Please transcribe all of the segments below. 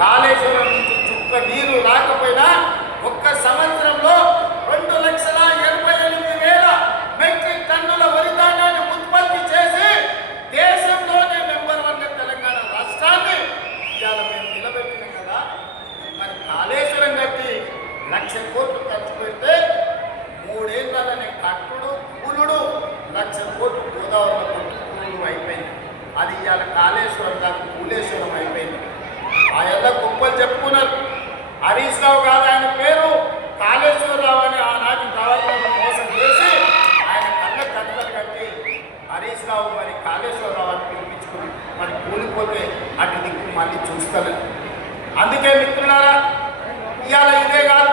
కాళేశ్వరం నుంచి చుక్క నీరు రాకపోయినా ఒక్క సంవత్సరంలో 2,88,000 మెట్రిక్ టన్నుల వరి ధాన్యాన్ని ఉత్పత్తి చేసి దేశంలోనే నెంబర్ 1 తెలంగాణ రాష్ట్రాన్ని ఇవాళ మేము నిలబెట్టినాం కదా. మరి కాళేశ్వరం కట్టి 1,00,000 కోట్లు ఖర్చు పెడితే 3 ఏళ్ళనే కట్టుడు కూలుడు 1,00,000 కోట్లు గోదావరిలో కూలుడు అయిపోయింది. అది ఇవాళ కాళేశ్వరం కాదు కూలేశ్వరం అయిపోయింది. ఆయన గొప్పలు చెప్పుకున్నారు. హరీష్ రావు కాదు ఆయన పేరు, కాళేశ్వరరావు అని ఆనాటి గవర్నర్ మోసం చేసి ఆయన కళ్ళ కట్టలు కట్టి హరీష్ రావు మరి కాళేశ్వరరావు అని పిలిపించుకుని మరి కూలిపోతే అటు దిక్కు మళ్ళీ చూస్తలేదు. అందుకే మిత్రులారా ఇవాళ ఇదే కాదు,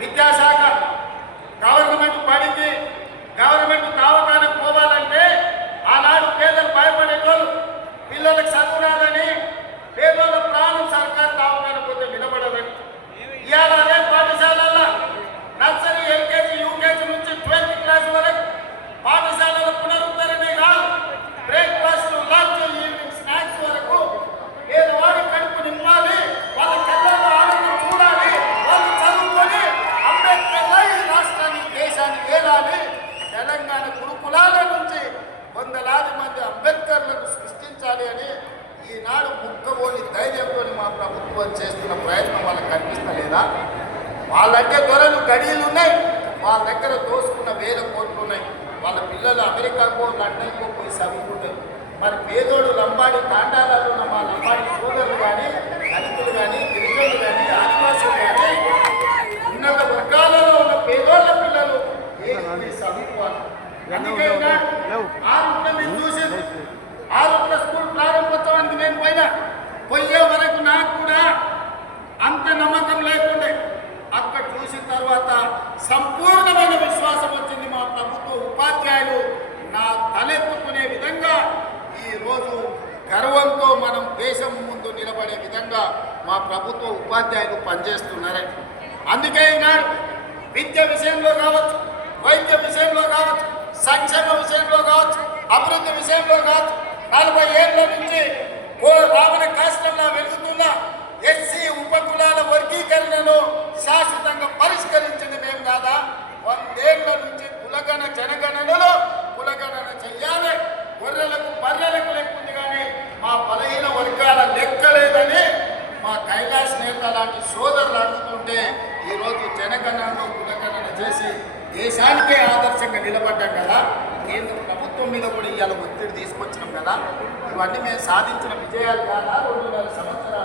విద్యాశాఖ గవర్నమెంట్ పనికి గవర్నమెంట్ కావడానికి పోవాలంటే ఆనాడు పేదలు భయపడేటోళ్ళు, పిల్లలకు చదువురాదని పేదోళ్ళ ప్రాణం సర్కారు కావకపోతే నిలబడదని ఇవాళ అదే పాఠశాలల్లో నర్సరీ ఎల్కేజీ యూకేజీ నుంచి 12th క్లాస్ వరకు పాఠశాలల పునరుద్ధరణే కాదు, బ్రేక్ఫాస్ట్ లంచ్ ఈవినింగ్ స్నాక్స్ వరకు పేదవాడి కడుపు నింపాలి, వాళ్ళ కళ్ళల్లో ఆనందం చూడాలి, వాళ్ళు చదువుకొని అంబేద్కర్ ఈ రాష్ట్రాన్ని దేశాన్ని ఏలాలి. తెలంగాణ గురుకులాల నుంచి 100,000 మంది అంబేద్కర్లను సృష్టించాలి అని ఈనాడు ముక్కబోని ధైర్యంతో మా ప్రభుత్వం చేస్తున్న ప్రయత్నం వాళ్ళకి కనిపిస్తలేదా? వాళ్ళంటే దొరలు గడియలు ఉన్నాయి, వాళ్ళ దగ్గర దోసుకున్న 1,000 కోట్లు ఉన్నాయి. వాళ్ళ పిల్లలు అమెరికాకో లండన్కో పోయి చదువుకుంటారు. మరి పేదోడు లంబాడి తాండాలలో ఉన్న మా లంబాడి సోదరులు కానీ దళితులు కానీ గిరిజనులు కానీ ఆదివాసులు కానీ ఉన్నత వర్గాలలో ఉన్న పేదోళ్ళ పిల్లలు ఏది చదువుకోవాలి. అందుకే మీరు చూసింది 6 స్కూల్ ప్రారంభోత్సవానికి నేను పోయే వరకు నాకు కూడా అంత నమ్మకం లేకుండే. అక్కడ చూసిన తర్వాత సంపూర్ణమైన విశ్వాసం వచ్చింది. మా ప్రభుత్వ ఉపాధ్యాయులు నా తలెత్తుకునే విధంగా ఈరోజు గర్వంతో మనం దేశం ముందు నిలబడే విధంగా మా ప్రభుత్వ ఉపాధ్యాయులు పనిచేస్తున్నారని. అందుకే ఈనాడు విద్య విషయంలో కావచ్చు, వైద్య విషయంలో కావచ్చు, సంక్షేమ విషయంలో కావచ్చు, అభివృద్ధి విషయంలో కావచ్చు 40 ఏళ్ల నుంచి రావణ కాష్టంలా వెలుగుతున్న ఎస్సీ ఉపకులాల వర్గీకరణను శాశ్వతంగా పరిష్కరించింది మేము కాదా? 100 ఏళ్ల నుంచి కులగణ జనగణనలో కులగణన చెయ్యాలి, గొర్రెలకు బర్రెలకు లెక్కుంది కానీ మా బలహీన వర్గాల లెక్కలేదని మా కైలాస్ నేత లాంటి సోదరులు అడుగుతుంటే ఈరోజు జనగణనలో కులగణన చేసి దేశానికే ఆదర్శంగా నిలబడ్డాం కదా. కేంద్ర ప్రభుత్వం మీద కూడా ఇవాళ ఒత్తిడి తీసుకొచ్చినాం కదా. ఇవన్నీ మేము సాధించిన విజయాలు కాదా 2.5 సంవత్సరాలు